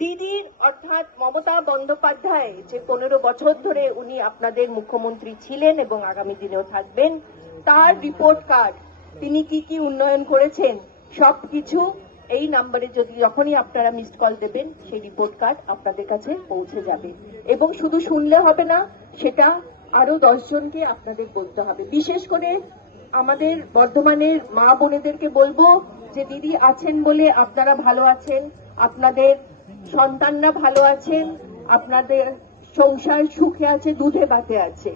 দিদির অর্থাৎ মমতা বন্দ্যোপাধ্যায় যে 15 বছর ধরে উনি আপনাদের মুখ্যমন্ত্রী ছিলেন এবং আগামী দিনেও থাকবেন, তার রিপোর্ট কার্ড, তিনি কি কি উন্নয়ন করেছেন সবকিছু এই নাম্বারে যখনই আপনারা মিসড কল দেবেন সেই রিপোর্ট কার্ড আপনাদের কাছে পৌঁছে যাবে। এবং শুধু শুনলে হবে না, সেটা আরো 10 জনকে আপনাদের বলতে হবে। বিশেষ করে আমাদের বর্ধমানের মা বোনেদেরকে বলবো যে দিদি আছেন বলে আপনারা ভালো আছেন, আপনাদের সন্তানরা ভালো আছেন, আপনাদের সংসার সুখে আছে, দুধে ভাতে আছে।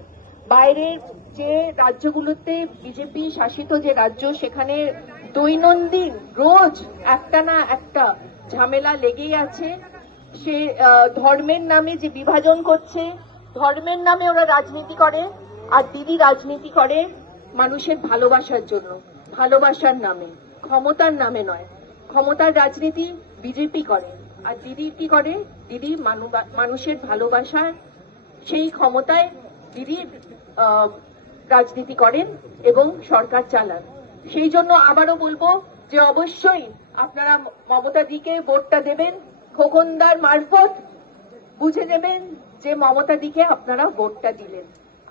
বাইরের যে রাজ্যগুলোতে বিজেপি শাসিত যে রাজ্য, সেখানে দৈনন্দিন রোজ একটা না একটা ঝামেলা লেগেই আছে। সে ধর্মের নামে যে বিভাজন করছে, ধর্মের নামে ওরা রাজনীতি করে, আর দিদি রাজনীতি করে মানুষের ভালোবাসার জন্য, ভালোবাসার নামে, ক্ষমতার নামে নয়। ক্ষমতার রাজনীতি বিজেপি করে, আর দিদি কি করে? দিদি মানুষের ভালোবাসার সেই ক্ষমতায় দিদি রাজনীতি করেন এবং সরকার চালান। সেই জন্য আবারও বলবো যে অবশ্যই আপনারা মমতা দিকে ভোটটা দেবেন। খোকনদার মারফত বুঝে নেবেন যে মমতা দিকে আপনারা ভোটটা দিলেন।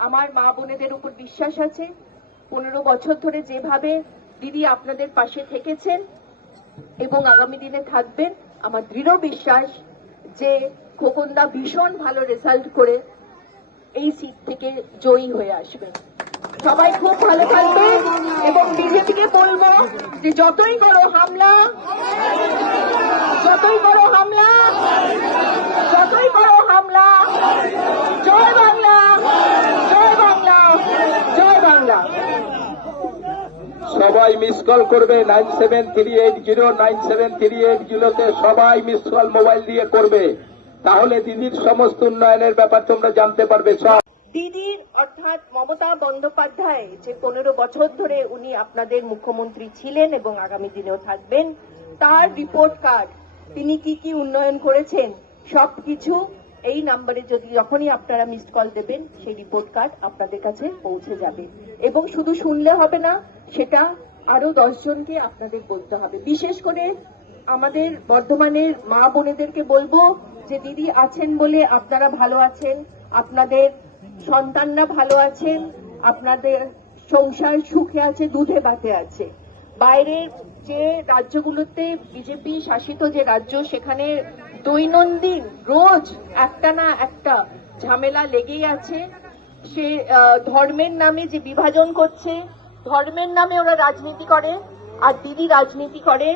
আমার মা বোনেদের উপর বিশ্বাস আছে, 15 বছর ধরে যেভাবে দিদি আপনাদের পাশে থেকেছেন এবং আগামী দিনে থাকবেন, আমার দৃঢ় বিশ্বাস যে খোকনদা ভীষণ ভালো রেজাল্ট করে এই সিট থেকে জয়ী হয়ে আসবেন। সবাই খুব ভালো থাকবেন এবং বিজেপিকে বলবো যে যতই করো হামলা, যতই করো হামলা, যতই করো হামলা, জয় বাংলা, জয় বাংলা, জয় বাংলা। সবাই মিস কল করবে 9738097380-তে সবাই মিস কল মোবাইল দিয়ে করবে, তাহলে দিদির সমস্ত উন্নয়নের ব্যাপার তোমরা জানতে পারবে। সব দিদির অর্থাৎ মমতা বন্দ্যোপাধ্যায় যে 15 বছর ধরে উনি আপনাদের মুখ্যমন্ত্রী ছিলেন এবং আগামী দিনেও থাকবেন, তার রিপোর্ট কার্ড, তিনি কি কি উন্নয়ন করেছেন সবকিছু এই নাম্বারে যখনই আপনারা মিসড কল দেবেন সেই রিপোর্ট কার্ড আপনাদের কাছে পৌঁছে যাবে। এবং শুধু শুনলে হবে না, সেটা আরো 10 জনকে আপনাদের বলতে হবে। বিশেষ করে আমাদের বর্ধমানের মা বোনেদেরকে বলবো যে দিদি আছেন বলে আপনারা ভালো আছেন, আপনাদের সন্তানরা ভালো আছেন, আপনাদের সংসার সুখে আছে, দুধে ভাতে আছে। বাইরের যে রাজ্যগুলোতে বিজেপি শাসিত যে রাজ্য, সেখানে দৈনন্দিন রোজ একটা না একটা ঝামেলা লেগেই আছে। সে ধর্মের নামে যে বিভাজন করছে, ধর্মের নামে ওরা রাজনীতি করে, আর দিদি রাজনীতি করে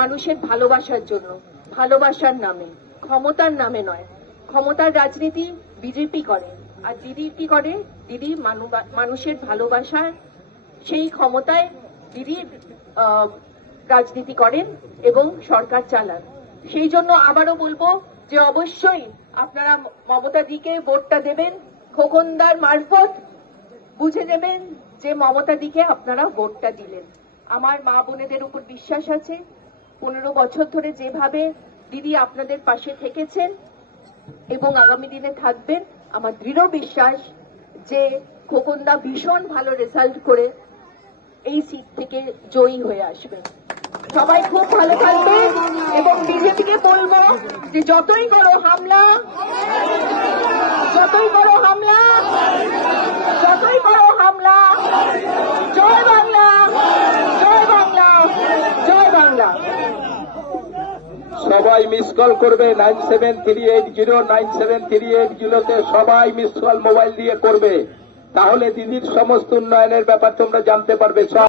মানুষের ভালোবাসার জন্য, ভালোবাসার নামে, ক্ষমতার নামে নয়। ক্ষমতার রাজনীতি বিজেপি করে, আর দিদি কি করে? দিদি মানুষের ভালোবাসার সেই ক্ষমতায় দিদি রাজনীতি করেন এবং সরকার চালান। সেই জন্য আবারও বলবো যে অবশ্যই আপনারা মমতা দিকে ভোটটা দেবেন। খোকনদার মারফত বুঝে নেবেন যে মমতা দিকে আপনারা ভোটটা দিলেন। আমার মা বোনেদের উপর বিশ্বাস আছে, 15 বছর ধরে যেভাবে দিদি আপনাদের পাশে থেকেছেন এবং আগামী দিনে থাকবেন, আমার দৃঢ় বিশ্বাস যে খোকনদা ভীষণ ভালো রেজাল্ট করে এই সিট থেকে জয়ী হয়ে আসবেন। সবাই খুব ভালো থাকবেন এবং বিজেপিকে বলবো যে যতই করো হামলা, যতই করো হামলা, যতই করো হামলা, জয় বাংলা, জয় বাংলা, জয় বাংলা। সবাই মিস কল করবে 9738097380-তে সবাই মিস কল মোবাইল দিয়ে করবে, তাহলে দিদির সমস্ত উন্নয়নের ব্যাপার তোমরা জানতে পারবে। সব